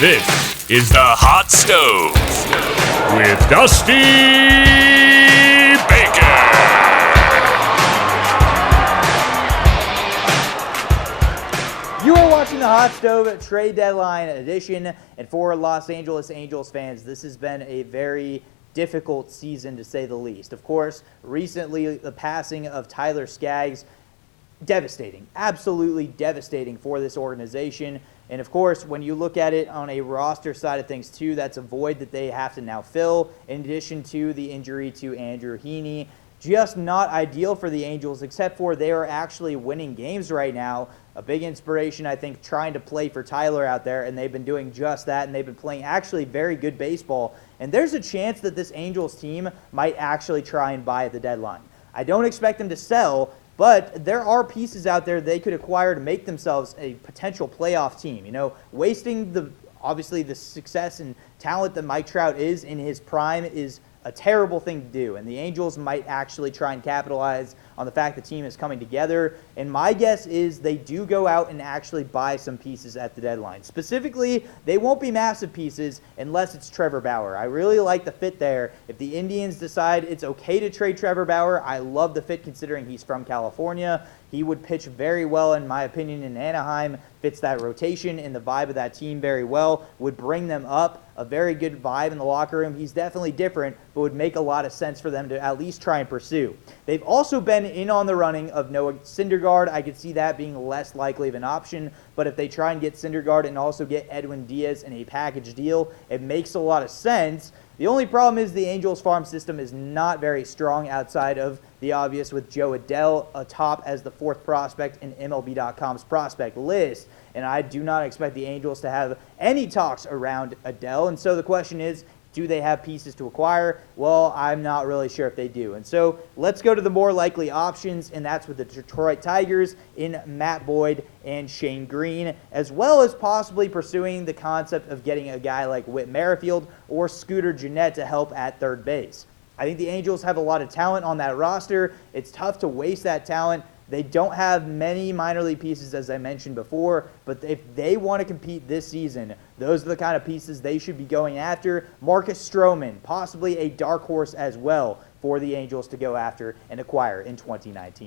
This is the Hot Stove with Dusty Baker. You are watching the Hot Stove Trade Deadline Edition, and for Los Angeles Angels fans, this has been a very difficult season to say the least. Of course, recently the passing of Tyler Skaggs, devastating, absolutely devastating for this organization. And of course, when you look at it on a roster side of things too, that's a void that they have to now fill, in addition to the injury to Andrew Heaney. Just not ideal for the Angels, except for they are actually winning games right now. A big inspiration, I think, trying to play for Tyler out there, and they've been doing just that, and they've been playing actually very good baseball. And there's a chance that this Angels team might actually try and buy at the deadline. I don't expect them to sell, but there are pieces out there they could acquire to make themselves a potential playoff team. You know, wasting obviously the success and talent that Mike Trout is in his prime is a terrible thing to do, and the Angels might actually try and capitalize on the fact the team is coming together. And my guess is they do go out and actually buy some pieces at the deadline. Specifically, they won't be massive pieces unless it's Trevor Bauer. I really like the fit there. If the Indians decide it's okay to trade Trevor Bauer, I love the fit considering he's from California. He would pitch very well, in my opinion, in Anaheim. Fits that rotation and the vibe of that team very well. Would bring them up. A very good vibe in the locker room. He's definitely different, but would make a lot of sense for them to at least try and pursue. They've also been in on the running of Noah Syndergaard. I could see that being less likely of an option, but if they try and get Syndergaard and also get Edwin Diaz in a package deal, it makes a lot of sense. The only problem is the Angels farm system is not very strong outside of the obvious, with Joe Adell atop as the fourth prospect in MLB.com's prospect list. And I do not expect the Angels to have any talks around Adell. And so the question is, do they have pieces to acquire? Well, I'm not really sure if they do. And so let's go to the more likely options, and that's with the Detroit Tigers in Matt Boyd and Shane Green, as well as possibly pursuing the concept of getting a guy like Whit Merrifield or Scooter Gennett to help at third base. I think the Angels have a lot of talent on that roster. It's tough to waste that talent. They don't have many minor league pieces, as I mentioned before, but if they want to compete this season, those are the kind of pieces they should be going after. Marcus Stroman, possibly a dark horse as well for the Angels to go after and acquire in 2019.